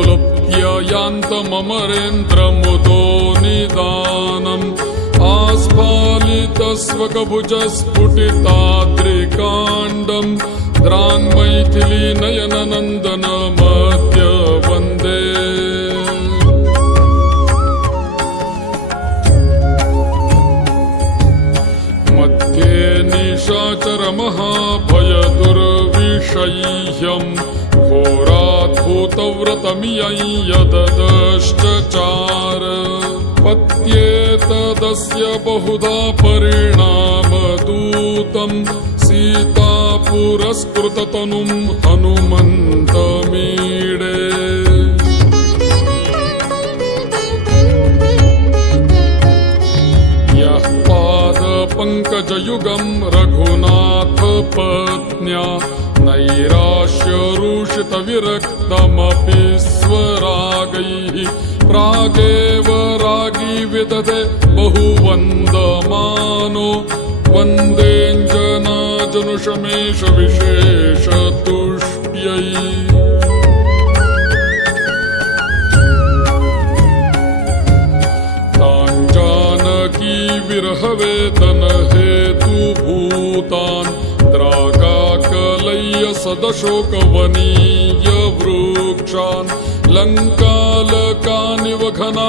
क्लुप्त्य यान्तममरेन्द्रमुदो निदानम् आस्फालितस्वकभुजस्फुटिताद्रिकाण्डम् द्राङ्मैथिलीनयननन्दनमद्य वन्दे। मध्ये निशाचरमहाभयदुर्विषह्यम् घोराद्भूतव्रतमियं यददश्चचार पत्येतदस्य बहुधा परिणामदूतं सीतापुरस्कृततनुं हनुमन्तमीडे। यः पादपङ्कजयुगं रघुनाथपत्न्या नैराश्यरूषितविरक्तमपि स्वरागैः प्रागेव रागी विदधे बहुवन्दमानो वन्देऽञ्जनाजनुषमेष विशेषतुष्ट्यै। तान् जानकी विरहवेदनहेतुभूतान् द्रागाकलय्य सदशोकवनीय वृक्षान् लङ्कालकानिव घना